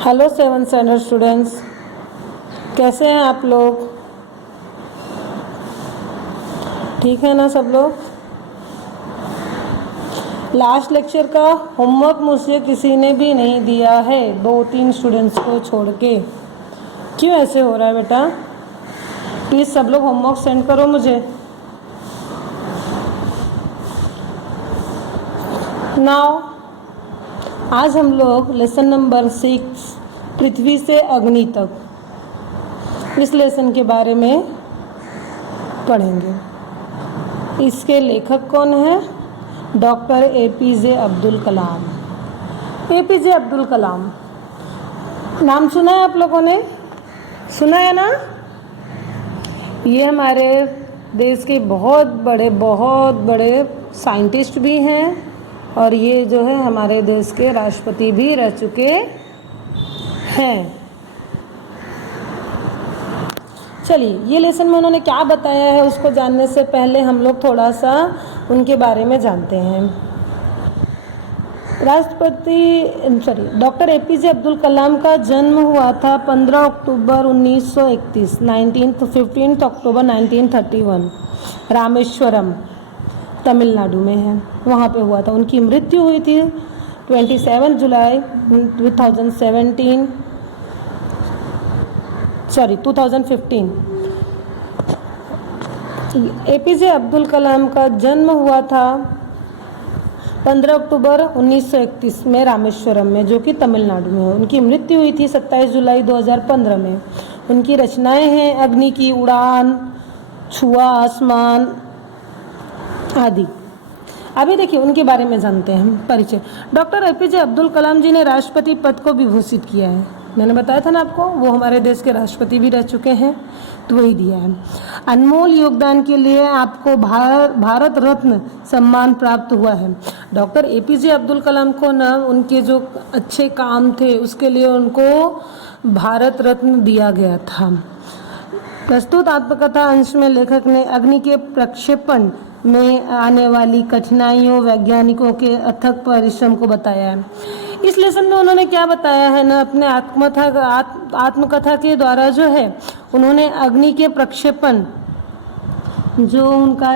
Hello 7th standard students, कैसे हैं आप लोग? ठीक है ना सब लोग? लास्ट लेक्चर का होमवर्क मुझे किसी ने भी नहीं दिया है, 2-3 स्टूडेंट्स को छोड़ के। क्यों ऐसे हो रहा है बेटा? प्लीज़ सब लोग होमवर्क सेंड करो मुझे। नाउ आज हम लोग लेसन नंबर 6 पृथ्वी से अग्नि तक इस लेसन के बारे में पढ़ेंगे। इसके लेखक कौन है? Doctor APJ Abdul Kalam. APJ Abdul Kalam नाम सुना है आप लोगों ने? सुना है ना? ये हमारे देश के बहुत बड़े साइंटिस्ट भी हैं और ये जो है हमारे देश के राष्ट्रपति भी रह चुके हैं। चलिए, ये लेसन में उन्होंने क्या बताया है उसको जानने से पहले हम लोग थोड़ा सा उनके बारे में जानते हैं। डॉक्टर APJ अब्दुल कलाम का जन्म हुआ था 15 अक्टूबर 1931, 15 अक्टूबर 1931 रामेश्वरम तमिलनाडु में है, वहाँ पे हुआ था। उनकी मृत्यु हुई थी 27 जुलाई 2015। APJ अब्दुल कलाम का जन्म हुआ था 15 अक्टूबर 1931 में रामेश्वरम में, जो कि तमिलनाडु में है। उनकी मृत्यु हुई थी 27 जुलाई 2015 में। उनकी रचनाएं हैं अग्नि की उड़ान, छुआ आसमान आदि। अभी देखिए उनके बारे में जानते हैं परिचय। डॉक्टर APJ अब्दुल कलाम जी ने राष्ट्रपति पद को विभूषित किया है। मैंने बताया था ना आपको, वो हमारे देश के राष्ट्रपति भी रह चुके हैं, तो वही दिया है। अनमोल योगदान के लिए आपको भारत रत्न सम्मान प्राप्त हुआ है। डॉक्टर APJ अब्दुल कलाम को ना उनके जो अच्छे काम थे उसके लिए उनको भारत रत्न दिया गया था। प्रस्तुत आत्मकथा अंश में लेखक ने अग्नि के प्रक्षेपण में आने वाली कठिनाइयों, वैज्ञानिकों के अथक परिश्रम को बताया है। इस लेसन में उन्होंने क्या बताया है ना, अपने आत्मकथा के द्वारा जो है उन्होंने अग्नि के प्रक्षेपण, जो उनका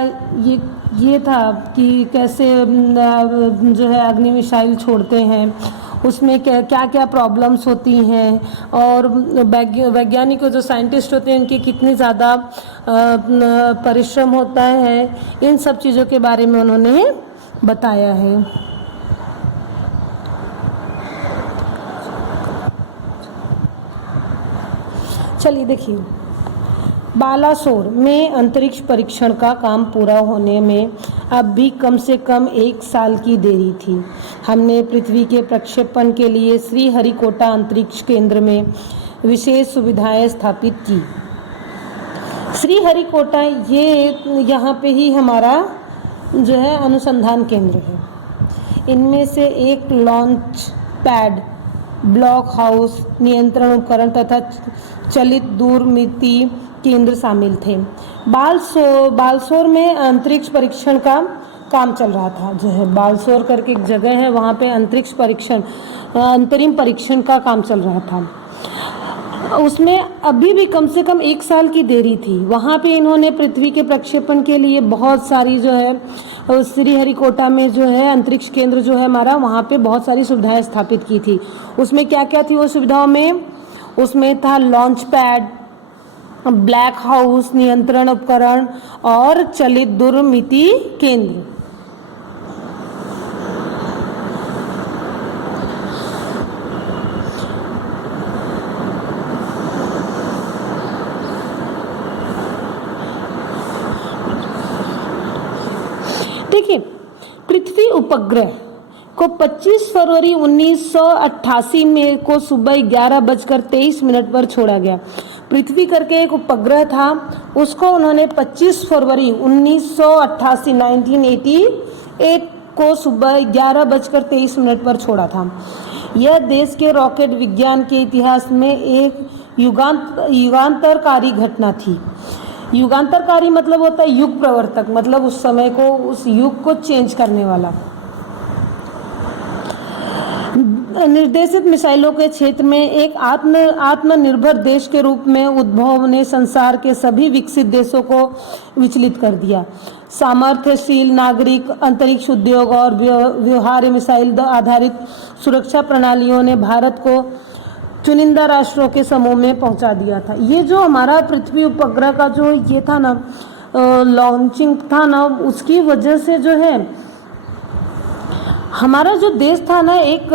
ये था कि कैसे जो है अग्नि मिसाइल छोड़ते हैं, उसमें क्या क्या प्रॉब्लम्स होती हैं और वैज्ञानिक जो साइंटिस्ट होते हैं उनकी कितनी ज़्यादा परिश्रम होता है, इन सब चीज़ों के बारे में उन्होंने बताया है। चलिए देखिए, बालासोर में अंतरिक्ष परीक्षण का काम पूरा होने में अब भी कम से कम 1 साल की देरी थी। हमने पृथ्वी के प्रक्षेपण के लिए श्रीहरिकोटा अंतरिक्ष केंद्र में विशेष सुविधाएं स्थापित की। श्रीहरिकोटा ये यहाँ पे ही हमारा जो है अनुसंधान केंद्र है। इनमें से एक लॉन्च पैड, ब्लॉक हाउस, नियंत्रण उपकरण तथा चलित दूरमिति केंद्र शामिल थे। बालसोर में अंतरिक्ष परीक्षण का काम चल रहा था। जो है बालसोर करके एक जगह है, वहाँ पे अंतरिम परीक्षण का काम चल रहा था। उसमें अभी भी कम से कम 1 साल की देरी थी। वहाँ पे इन्होंने पृथ्वी के प्रक्षेपण के लिए बहुत सारी जो है श्रीहरिकोटा में जो है अंतरिक्ष केंद्र जो है हमारा, वहाँ पे बहुत सारी सुविधाएं स्थापित की थी। उसमें क्या क्या थी वो सुविधाओं में? उसमें था लॉन्च पैड, ब्लैक हाउस, नियंत्रण उपकरण और चलित दूरमिति केंद्र। देखिए, पृथ्वी उपग्रह को 25 फरवरी 1988 में को सुबह 11:23 पर छोड़ा गया। पृथ्वी करके एक उपग्रह था, उसको उन्होंने 25 फरवरी 1988 को सुबह 11:23 पर छोड़ा था। यह देश के रॉकेट विज्ञान के इतिहास में एक युगांतरकारी घटना थी। युगांतरकारी मतलब होता है युग प्रवर्तक, मतलब उस समय को, उस युग को चेंज करने वाला। निर्देशित मिसाइलों के क्षेत्र में एक आत्मनिर्भर देश के रूप में उद्भव ने संसार के सभी विकसित देशों को विचलित कर दिया। सामर्थ्यशील नागरिक, अंतरिक्ष उद्योग और व्यवहार्य मिसाइल आधारित सुरक्षा प्रणालियों ने भारत को चुनिंदा राष्ट्रों के समूह में पहुंचा दिया था। ये जो हमारा पृथ्वी उपग्रह का जो ये था ना, लॉन्चिंग था ना, उसकी वजह से जो है हमारा जो देश था ना, एक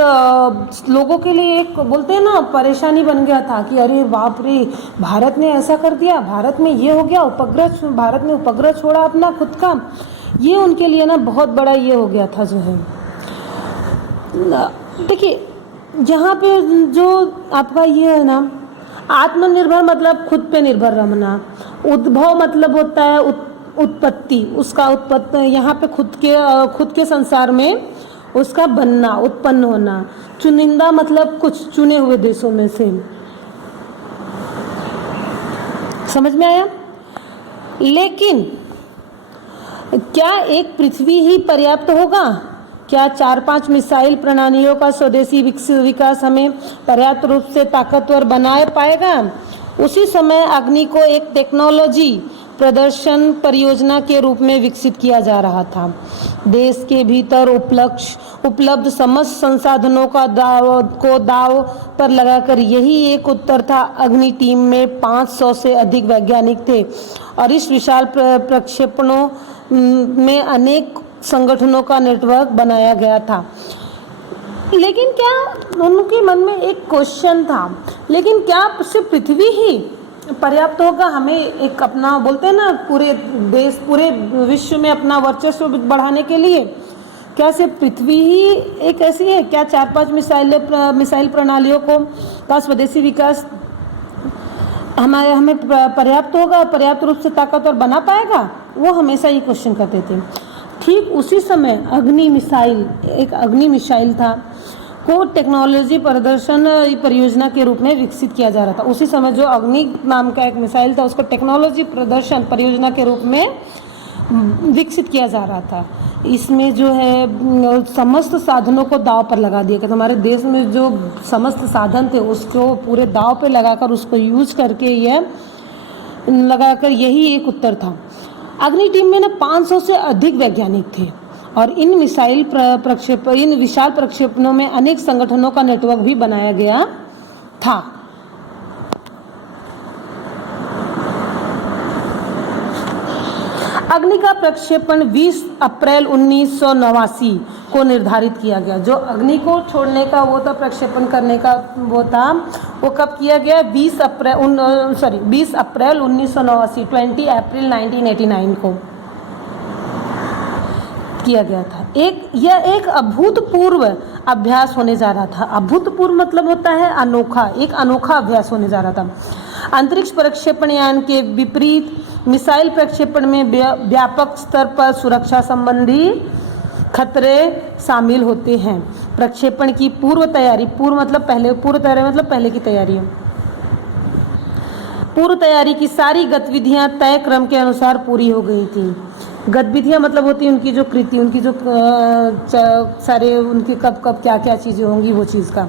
लोगों के लिए एक बोलते हैं ना परेशानी बन गया था कि अरे बाप रे, भारत ने ऐसा कर दिया, भारत में ये हो गया, भारत ने उपग्रह छोड़ा अपना खुद का। ये उनके लिए ना बहुत बड़ा ये हो गया था। जो है देखिए, जहाँ पे जो आपका ये है ना, आत्मनिर्भर मतलब खुद पे निर्भर रहना, उद्भव मतलब होता है उत्पत्ति, उसका उत्पत्ति यहाँ पे खुद के संसार में उसका बनना, उत्पन्न होना। चुनिंदा मतलब कुछ चुने हुए देशों में से। समझ में आया? लेकिन क्या एक पृथ्वी ही पर्याप्त होगा? क्या 4-5 मिसाइल प्रणालियों का स्वदेशी विकास हमें पर्याप्त रूप से ताकतवर बना पाएगा? उसी समय अग्नि को एक टेक्नोलॉजी प्रदर्शन परियोजना के रूप में विकसित किया जा रहा था। देश के भीतर उपलब्ध समस्त संसाधनों का दाव पर लगाकर यही एक उत्तर था। अग्नि टीम में 500 से अधिक वैज्ञानिक थे और इस विशाल प्रक्षेपणों में अनेक संगठनों का नेटवर्क बनाया गया था। लेकिन क्या उनके मन में एक क्वेश्चन था, लेकिन क्या सिर्फ पृथ्वी ही पर्याप्त होगा हमें एक अपना, बोलते हैं ना, पूरे देश पूरे विश्व में अपना वर्चस्व बढ़ाने के लिए? क्या सिर्फ पृथ्वी ही एक ऐसी है? क्या 4-5 मिसाइल प्रणालियों का स्वदेशी विकास हमें पर्याप्त होगा, पर्याप्त रूप से ताकतवर बना पाएगा? वो हमेशा ये क्वेश्चन करते थे। ठीक उसी समय अग्नि मिसाइल था को टेक्नोलॉजी प्रदर्शन परियोजना के रूप में विकसित किया जा रहा था। उसी समय जो अग्नि नाम का एक मिसाइल था, उसको टेक्नोलॉजी प्रदर्शन परियोजना के रूप में विकसित किया जा रहा था। इसमें जो है समस्त साधनों को दांव पर लगा दिया गया। हमारे देश में जो समस्त साधन थे उसको पूरे दांव पे लगाकर उसको यूज करके यही एक उत्तर था। अग्नि टीम में ना 500 से अधिक वैज्ञानिक थे और इन विशाल प्रक्षेपणों में अनेक संगठनों का नेटवर्क भी बनाया गया था। अग्नि का प्रक्षेपण 20 अप्रैल 1989 को निर्धारित किया गया। जो अग्नि को छोड़ने का वो था, प्रक्षेपण करने का वो था, वो कब किया गया? 20 अप्रैल 1989, 20 अप्रैल 1989 को किया गया था। यह एक अभूतपूर्व अभ्यास होने जा रहा था। अभूतपूर्व मतलब होता है अनोखा, एक अनोखा अभ्यास होने जा रहा था। अंतरिक्ष प्रक्षेपण यान के विपरीत मिसाइल प्रक्षेपण में व्यापक स्तर पर सुरक्षा संबंधी खतरे शामिल होते हैं। प्रक्षेपण की पूर्व तैयारी मतलब पहले की तैयारी है। पूर्व तैयारी की सारी गतिविधियां तय क्रम के अनुसार पूरी हो गई थी। गतिविधियां मतलब होती है उनकी जो कृति, उनकी जो सारे उनकी कब क्या क्या चीजें होंगी, वो चीज का।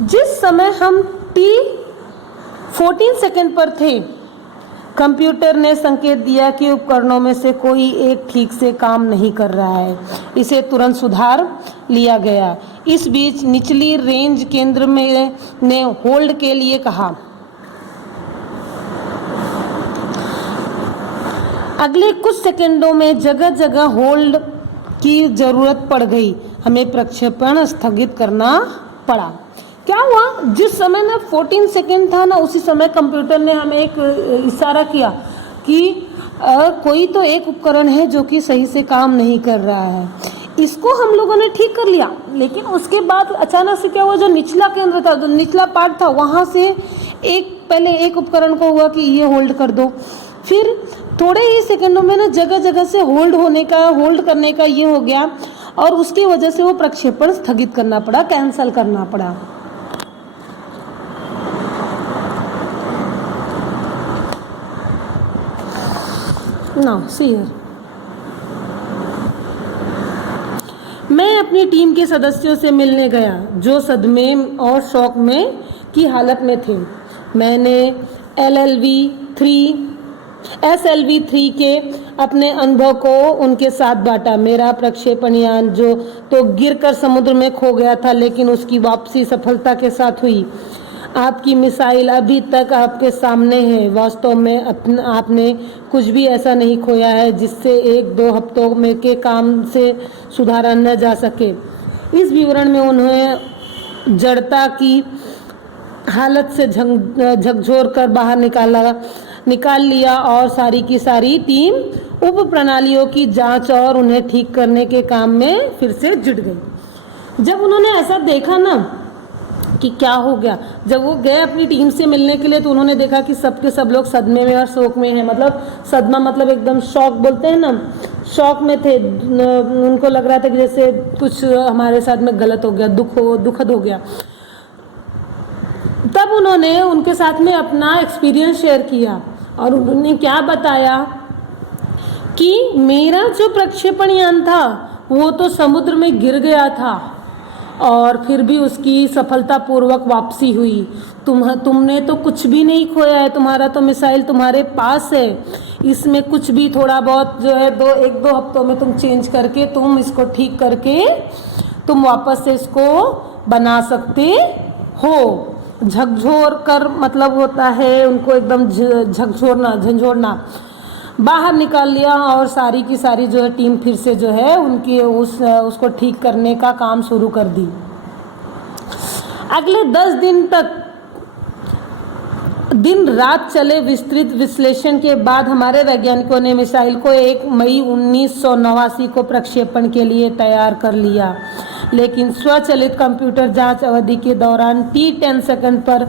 जिस समय हम T14 सेकंड पर थे, कंप्यूटर ने संकेत दिया कि उपकरणों में से कोई एक ठीक से काम नहीं कर रहा है। इसे तुरंत सुधार लिया गया। इस बीच निचली रेंज केंद्र में ने होल्ड के लिए कहा। अगले कुछ सेकंडों में जगह जगह होल्ड की जरूरत पड़ गई। हमें प्रक्षेपण स्थगित करना पड़ा। क्या हुआ? जिस समय ना 14 सेकंड था ना, उसी समय कंप्यूटर ने हमें एक इशारा किया कि कोई तो एक उपकरण है जो कि सही से काम नहीं कर रहा है। इसको हम लोगों ने ठीक कर लिया, लेकिन उसके बाद अचानक से क्या हुआ? जो निचला केंद्र था, जो निचला पार्ट था, वहां से पहले एक उपकरण को हुआ कि ये होल्ड कर दो। फिर थोड़े ही सेकंडों में ना जगह जगह से होल्ड करने का ये हो गया और उसकी वजह से वो प्रक्षेपण स्थगित करना पड़ा, कैंसिल करना पड़ा। Now, see here. मैं मैं अपनी टीम के सदस्यों से मिलने गया जो सदमे और शौक में की हालत में थे। मैंने SLV-3 के अपने अनुभव को उनके साथ बांटा। मेरा प्रक्षेपण यान जो तो गिरकर समुद्र में खो गया था, लेकिन उसकी वापसी सफलता के साथ हुई। आपकी मिसाइल अभी तक आपके सामने है। वास्तव में आपने कुछ भी ऐसा नहीं खोया है जिससे 1-2 हफ्तों में के काम से सुधारा न जा सके। इस विवरण में उन्हें जड़ता की हालत से झकझोर कर बाहर निकाल लिया और सारी की सारी टीम उप प्रणालियों की जांच और उन्हें ठीक करने के काम में फिर से जुट गई। जब उन्होंने ऐसा देखा ना कि क्या हो गया, जब वो गए अपनी टीम से मिलने के लिए, तो उन्होंने देखा कि सबके सब लोग सदमे में और शोक में हैं। मतलब सदमा मतलब एकदम शॉक बोलते हैं ना, शॉक में थे। उनको लग रहा था कि जैसे कुछ हमारे साथ में गलत हो गया, दुखद हो गया। तब उन्होंने उनके साथ में अपना एक्सपीरियंस शेयर किया और उन्होंने क्या बताया कि मेरा जो प्रक्षेपण यान था वो तो समुद्र में गिर गया था और फिर भी उसकी सफलतापूर्वक वापसी हुई। तुमने तो कुछ भी नहीं खोया है, तुम्हारा तो मिसाइल तुम्हारे पास है। इसमें कुछ भी थोड़ा बहुत जो है 1-2 हफ्तों में तुम चेंज करके तुम इसको ठीक करके तुम वापस से इसको बना सकते हो। झकझोर कर मतलब होता है उनको एकदम झंझोड़ना। बाहर निकाल लिया और सारी की सारी जो है टीम फिर से जो है उनकी उसको ठीक करने का काम शुरू कर दी। अगले 10 दिन तक दिन रात चले विस्तृत विश्लेषण के बाद हमारे वैज्ञानिकों ने मिसाइल को 1 मई 1989 को प्रक्षेपण के लिए तैयार कर लिया, लेकिन स्वचालित कंप्यूटर जांच अवधि के दौरान T10 सेकंड पर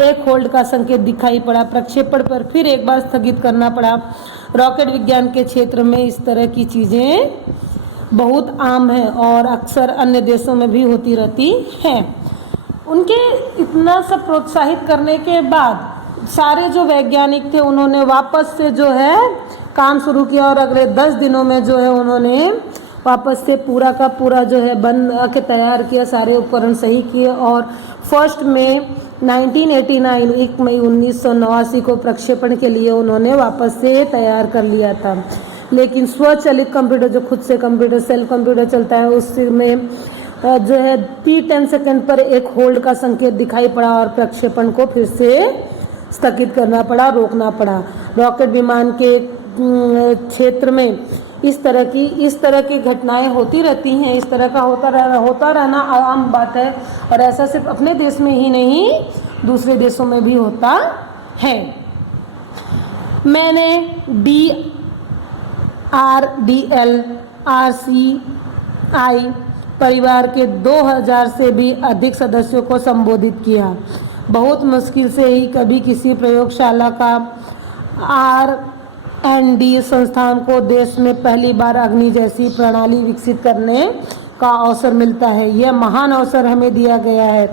एक होल्ड का संकेत दिखाई पड़ा। प्रक्षेपण पर फिर एक बार स्थगित करना पड़ा। रॉकेट विज्ञान के क्षेत्र में इस तरह की चीज़ें बहुत आम है और अक्सर अन्य देशों में भी होती रहती हैं। उनके इतना सब प्रोत्साहित करने के बाद सारे जो वैज्ञानिक थे उन्होंने वापस से जो है काम शुरू किया और अगले 10 दिनों में जो है उन्होंने वापस से पूरा का पूरा जो है बन के तैयार किया, सारे उपकरण सही किए और 1 मई 1989 1 मई 1989 को प्रक्षेपण के लिए उन्होंने वापस से तैयार कर लिया था। लेकिन स्वचालित कंप्यूटर जो खुद से कंप्यूटर सेल्फ कंप्यूटर चलता है उसमें जो है T10 सेकंड पर एक होल्ड का संकेत दिखाई पड़ा और प्रक्षेपण को फिर से स्थगित करना पड़ा, रोकना पड़ा। रॉकेट विमान के क्षेत्र में इस तरह की घटनाएं होती रहती हैं। इस तरह का होता रहना आम बात है और ऐसा सिर्फ अपने देश में ही नहीं दूसरे देशों में भी होता है। मैंने DRDL RCI परिवार के 2000 से भी अधिक सदस्यों को संबोधित किया। बहुत मुश्किल से ही कभी किसी प्रयोगशाला का R&D संस्थान को देश में पहली बार अग्नि जैसी प्रणाली विकसित करने का अवसर मिलता है। यह महान अवसर हमें दिया गया है।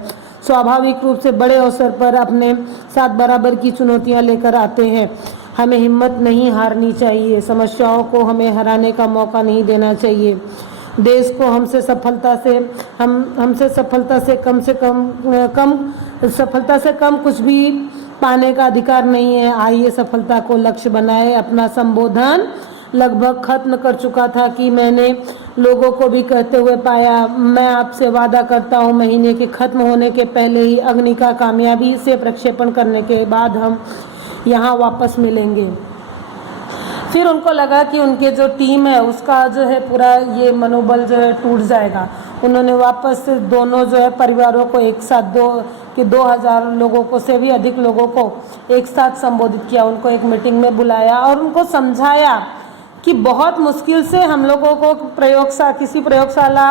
स्वाभाविक रूप से बड़े अवसर पर अपने साथ बराबर की चुनौतियां लेकर आते हैं। हमें हिम्मत नहीं हारनी चाहिए। समस्याओं को हमें हराने का मौका नहीं देना चाहिए। देश को हमसे सफलता से कम कुछ भी पाने का अधिकार नहीं है। आइए सफलता को लक्ष्य बनाए। अपना संबोधन लगभग खत्म कर चुका था कि मैंने लोगों को भी कहते हुए पाया, मैं आपसे वादा करता हूं महीने के खत्म होने के पहले ही अग्नि का कामयाबी से प्रक्षेपण करने के बाद हम यहाँ वापस मिलेंगे। फिर उनको लगा कि उनके जो टीम है उसका जो है पूरा ये मनोबल जो है टूट जाएगा। उन्होंने वापस से दोनों जो है परिवारों को एक साथ 2000 लोगों को से भी अधिक लोगों को एक साथ संबोधित किया। उनको एक मीटिंग में बुलाया और उनको समझाया कि बहुत मुश्किल से हम लोगों को किसी प्रयोगशाला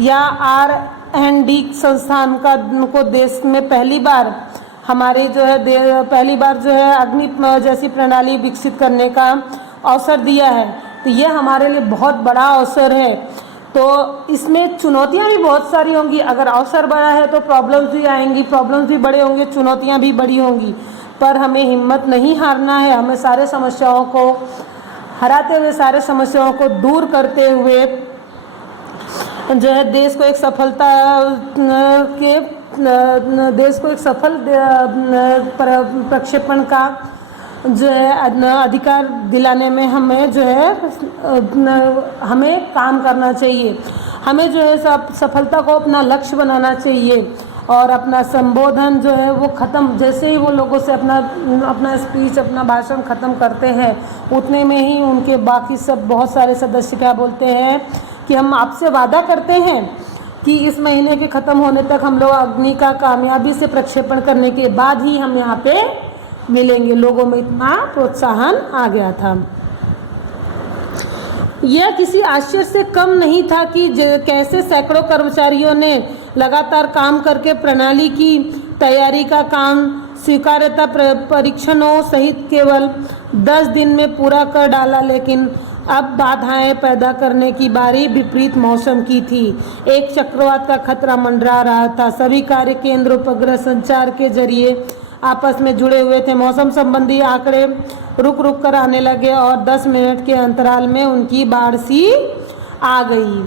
या R&D संस्थान को देश में पहली बार जो है अग्नि जैसी प्रणाली विकसित करने का अवसर दिया है। तो यह हमारे लिए बहुत बड़ा अवसर है। तो इसमें चुनौतियां भी बहुत सारी होंगी। अगर अवसर बड़ा है तो प्रॉब्लम्स भी आएंगी, प्रॉब्लम्स भी बड़े होंगे, चुनौतियां भी बड़ी होंगी, पर हमें हिम्मत नहीं हारना है। हमें सारे समस्याओं को हराते हुए, सारे समस्याओं को दूर करते हुए जो है देश को एक सफलता के देश को एक सफल प्रक्षेपण का जो है अधिकार दिलाने में हमें जो है हमें काम करना चाहिए। हमें जो है सफलता को अपना लक्ष्य बनाना चाहिए और अपना संबोधन जो है वो ख़त्म, जैसे ही वो लोगों से अपना स्पीच, अपना भाषण ख़त्म करते हैं, उतने में ही उनके बाकी सब बहुत सारे सदस्य क्या बोलते हैं कि हम आपसे वादा करते हैं कि इस महीने के ख़त्म होने तक हम लोग अग्नि का कामयाबी से प्रक्षेपण करने के बाद ही हम यहाँ पे मिलेंगे। लोगों में इतना प्रोत्साहन आ गया था। यह किसी आश्चर्य से कम नहीं था कि कैसे सैकड़ों कर्मचारियों ने लगातार काम करके प्रणाली की तैयारी का काम स्वीकार्यता परीक्षणों सहित केवल 10 दिन में पूरा कर डाला। लेकिन अब बाधाएं पैदा करने की बारी विपरीत मौसम की थी। एक चक्रवात का खतरा मंडरा रहा था। सभी कार्य केंद्र उपग्रह संचार के जरिए आपस में जुड़े हुए थे। मौसम संबंधी आंकड़े रुक रुक कर आने लगे और 10 मिनट के अंतराल में उनकी बाढ़ सी आ गई।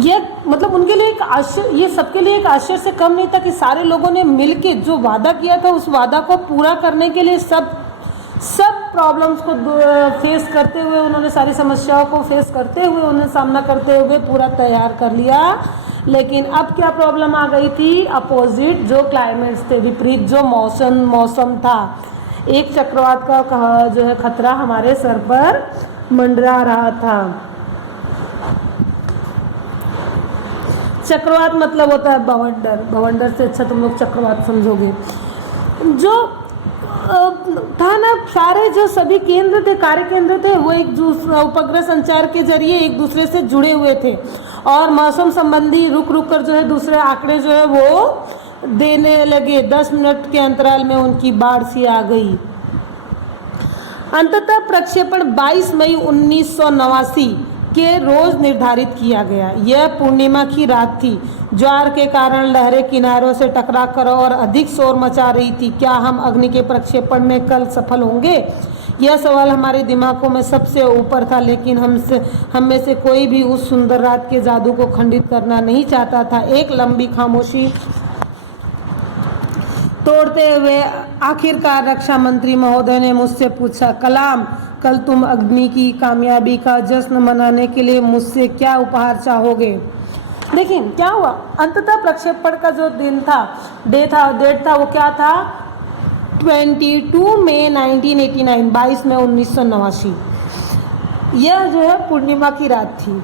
ये मतलब उनके लिए एक आश्चर्य, ये सबके लिए एक आश्चर्य से कम नहीं था कि सारे लोगों ने मिलके जो वादा किया था उस वादा को पूरा करने के लिए सब प्रॉब्लम्स को फेस करते हुए, उन्होंने सारी समस्याओं को फेस करते हुए, उन्हें सामना करते हुए पूरा तैयार कर लिया। लेकिन अब क्या प्रॉब्लम आ गई थी? अपोजिट जो क्लाइमेट्स थे, विपरीत जो मौसम था। एक चक्रवात का जो है खतरा हमारे सर पर मंडरा रहा था। चक्रवात मतलब होता है बवंडर। बवंडर से अच्छा तुम लोग चक्रवात समझोगे। जो था ना, सारे जो सभी केंद्र थे, कार्य केंद्र थे, वो एक दूसरे उपग्रह संचार के जरिए एक दूसरे से जुड़े हुए थे और मौसम संबंधी रुक रुक कर जो है दूसरे आंकड़े जो है वो देने लगे। 10 मिनट के अंतराल में उनकी बाढ़ सी आ गई। अंततः प्रक्षेपण 22 मई 1989 के रोज निर्धारित किया गया। यह पूर्णिमा की रात थी। ज्वार के कारण लहरें किनारों से टकरा कर और अधिक शोर मचा रही थी। क्या हम अग्नि के प्रक्षेपण में कल सफल होंगे? यह सवाल हमारे दिमागों में सबसे ऊपर था, लेकिन हम में से कोई भी उस सुंदर रात के जादू को खंडित करना नहीं चाहता था। एक लंबी खामोशी तोड़ते हुए आखिरकार रक्षा मंत्री महोदय ने मुझसे पूछा, कलाम, कल तुम अग्नि की कामयाबी का जश्न मनाने के लिए मुझसे क्या उपहार चाहोगे? देखिए क्या हुआ। अंततः प्रक्षेपण का जो डेट था वो क्या था? 22 मई 1989, 22 मई 1989। यह जो है पूर्णिमा की रात थी।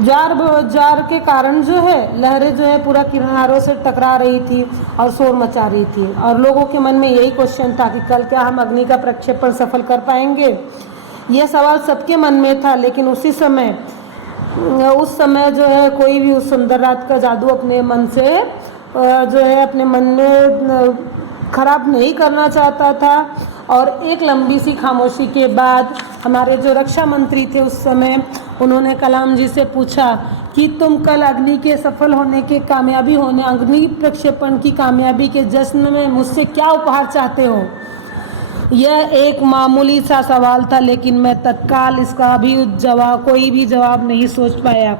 जार के कारण जो है लहरें जो है पूरा किनारों से टकरा रही थी और शोर मचा रही थी और लोगों के मन में यही क्वेश्चन था कि कल क्या हम अग्नि का प्रक्षेपण सफल कर पाएंगे? यह सवाल सबके मन में था। लेकिन उस समय जो है कोई भी उस सुंदर रात का जादू अपने मन से जो है अपने मन में खराब नहीं करना चाहता था। और एक लंबी सी खामोशी के बाद हमारे जो रक्षा मंत्री थे उस समय, उन्होंने कलाम जी से पूछा कि तुम कल अग्नि के सफल होने के अग्नि प्रक्षेपण की कामयाबी के जश्न में मुझसे क्या उपहार चाहते हो? यह एक मामूली सा सवाल था, लेकिन मैं तत्काल इसका भी कोई भी जवाब नहीं सोच पाया।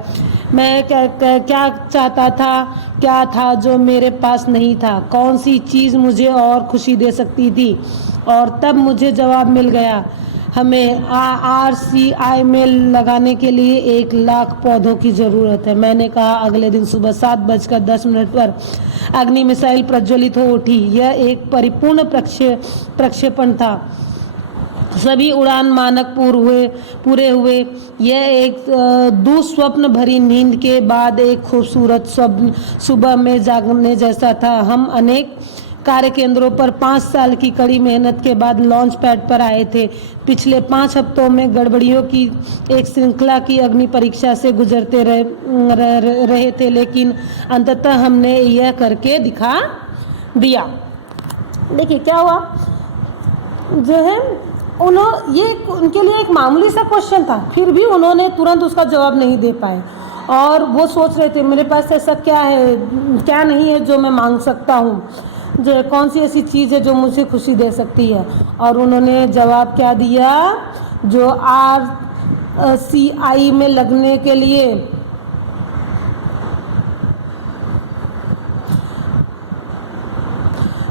मैं क्या चाहता था, क्या था जो मेरे पास नहीं था? कौन सी चीज़ मुझे और खुशी दे सकती थी? और तब मुझे जवाब मिल गया, हमें RCI में लगाने के लिए 1 लाख पौधों की ज़रूरत है। मैंने कहा। अगले दिन सुबह 7:10 पर अग्नि मिसाइल प्रज्वलित हो उठी। यह एक परिपूर्ण प्रक्षेपण था। सभी उड़ान मानक पूरे हुए। यह एक दुस्वप्न भरी नींद के बाद एक खूबसूरत सुबह में जागने जैसा था। हम अनेक कार्य केंद्रों पर 5 साल की कड़ी मेहनत के बाद लॉन्च पैड पर आए थे। पिछले 5 हफ्तों में गड़बड़ियों की एक श्रृंखला की अग्नि परीक्षा से गुजरते रहे थे, लेकिन अंततः हमने यह करके दिखा दिया। देखिए क्या हुआ, जो है ये उनके लिए एक मामूली सा क्वेश्चन था, फिर भी उन्होंने तुरंत उसका जवाब नहीं दे पाए और वो सोच रहे थे मेरे पास ऐसा क्या है, क्या नहीं है जो मैं मांग सकता हूँ, जो कौन सी ऐसी चीज़ है जो मुझे खुशी दे सकती है। और उन्होंने जवाब क्या दिया, जो CI में लगने के लिए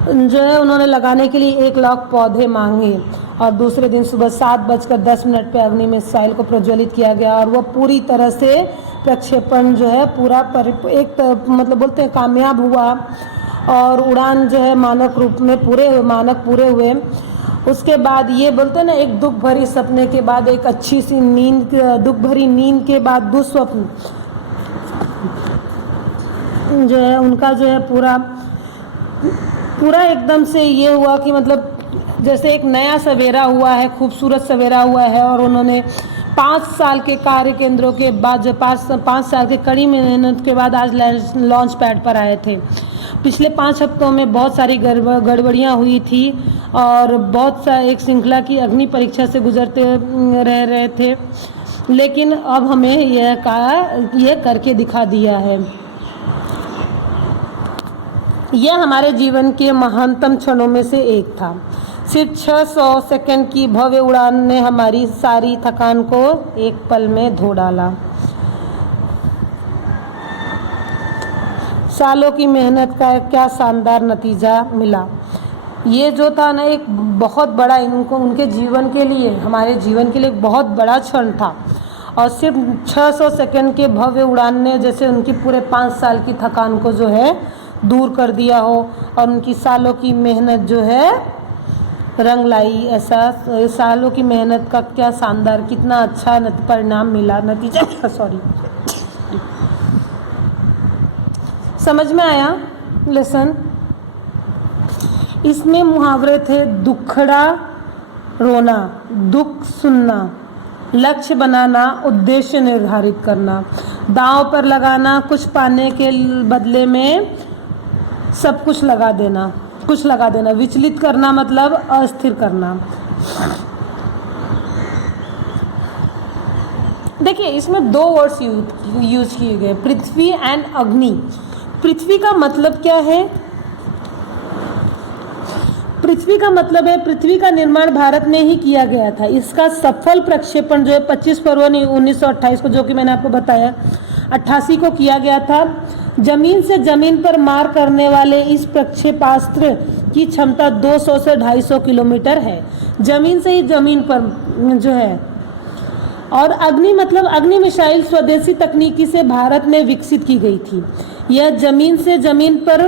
जो है उन्होंने लगाने के लिए 1 लाख पौधे मांगे और दूसरे दिन सुबह 7:10 पे अग्नि मिसाइल को प्रज्वलित किया गया और वह पूरी तरह से प्रक्षेपण जो है पूरा मतलब बोलते हैं कामयाब हुआ और उड़ान जो है मानक पूरे हुए। उसके बाद ये बोलते हैं ना, एक दुख भरी सपने के बाद एक अच्छी सी नींद, दुख भरी नींद के बाद दुस्वप्न जो है उनका जो है पूरा एकदम से ये हुआ कि मतलब जैसे एक नया सवेरा हुआ है, खूबसूरत सवेरा हुआ है। और उन्होंने 5 साल के कार्य केंद्रों के बाद जो 5 साल के कड़ी मेहनत के बाद आज लॉन्च पैड पर आए थे। पिछले 5 हफ्तों में बहुत सारी गड़बड़ियाँ हुई थी और बहुत सा एक श्रृंखला की अग्नि परीक्षा से गुजरते रह रहे थे, लेकिन अब हमें यह करके दिखा दिया है। यह हमारे जीवन के महानतम क्षणों में से एक था। सिर्फ 600 सेकंड की भव्य उड़ान ने हमारी सारी थकान को एक पल में धो डाला। सालों की मेहनत का क्या शानदार नतीजा मिला। ये जो था ना, एक बहुत बड़ा उनके जीवन के लिए, हमारे जीवन के लिए बहुत बड़ा क्षण था। और सिर्फ 600 सेकंड के भव्य उड़ान ने जैसे उनकी पूरे 5 साल की थकान को जो है दूर कर दिया हो और उनकी सालों की मेहनत जो है रंग लाई। ऐसा सालों की मेहनत का क्या शानदार, कितना अच्छा परिणाम मिला, नतीजा सॉरी समझ में आया लेसन। इसमें मुहावरे थे: दुखड़ा रोना, दुख सुनना, लक्ष्य बनाना, उद्देश्य निर्धारित करना, दांव पर लगाना, कुछ पाने के बदले में सब कुछ लगा देना, विचलित करना मतलब अस्थिर करना। देखिए इसमें 2 वर्ड्स यूज किए गए, पृथ्वी एंड अग्नि। पृथ्वी का मतलब क्या है? पृथ्वी का मतलब है पृथ्वी का निर्माण भारत में ही किया गया था। इसका सफल प्रक्षेपण जो है 25 फरवरी 1928 को, जो कि मैंने आपको बताया, 88 को किया गया था। जमीन से जमीन पर मार करने वाले इस प्रक्षेपास्त्र की क्षमता 200 से 250 किलोमीटर है, जमीन से ही जमीन पर जो है। और अग्नि मतलब अग्नि मिसाइल स्वदेशी तकनीकी से भारत में विकसित की गई थी। यह जमीन से जमीन पर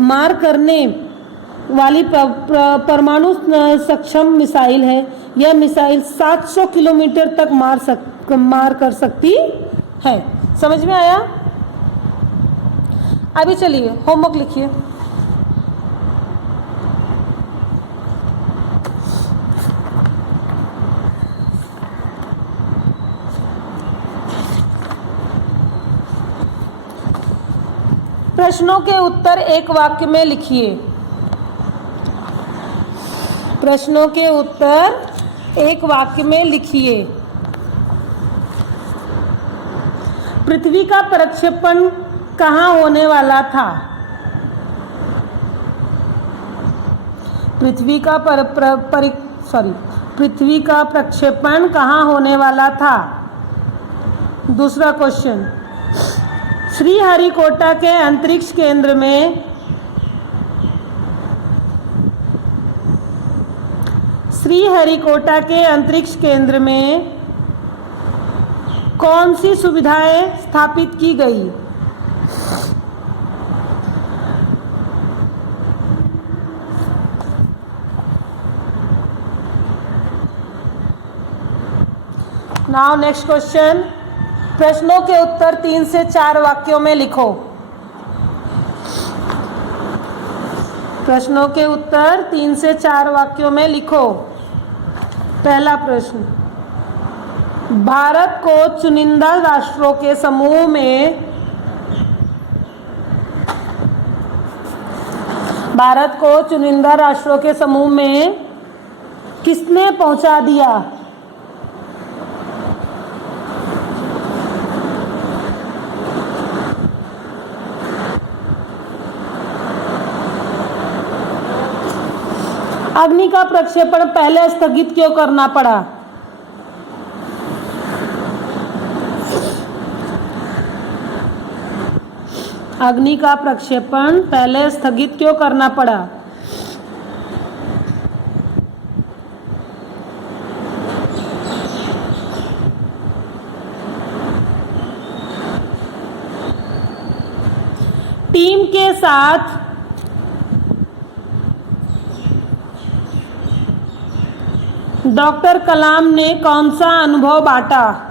मार करने वाली परमाणु सक्षम मिसाइल है। यह मिसाइल 700 किलोमीटर तक मार कर सकती है। समझ में आया? अभी चलिए होमवर्क लिखिए। प्रश्नों के उत्तर एक वाक्य में लिखिए। प्रश्नों के उत्तर एक वाक्य में लिखिए। पृथ्वी का प्रक्षेपण कहाँ होने वाला था? पृथ्वी का प्रक्षेपण कहाँ होने वाला था? दूसरा क्वेश्चन, श्रीहरिकोटा के अंतरिक्ष केंद्र में कौन सी सुविधाएं स्थापित की गई? नाउ नेक्स्ट क्वेश्चन, प्रश्नों के उत्तर 3 से 4 वाक्यों में लिखो। प्रश्नों के उत्तर 3 से 4 वाक्यों में लिखो। पहला प्रश्न, भारत को चुनिंदा राष्ट्रों के समूह में किसने पहुंचा दिया? अग्नि का प्रक्षेपण पहले स्थगित क्यों करना पड़ा? अग्नि का प्रक्षेपण पहले स्थगित क्यों करना पड़ा? टीम के साथ डॉक्टर कलाम ने कौन सा अनुभव बांटा?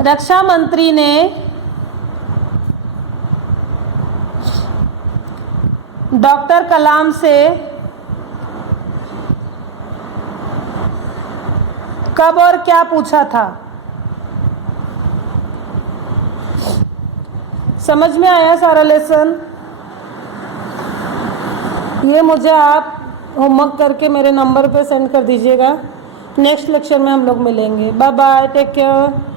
रक्षा मंत्री ने डॉक्टर कलाम से कब और क्या पूछा था? समझ में आया सारा लेसन? ये मुझे आप होमवर्क करके मेरे नंबर पे सेंड कर दीजिएगा। नेक्स्ट लेक्चर में हम लोग मिलेंगे। Bye bye, take care.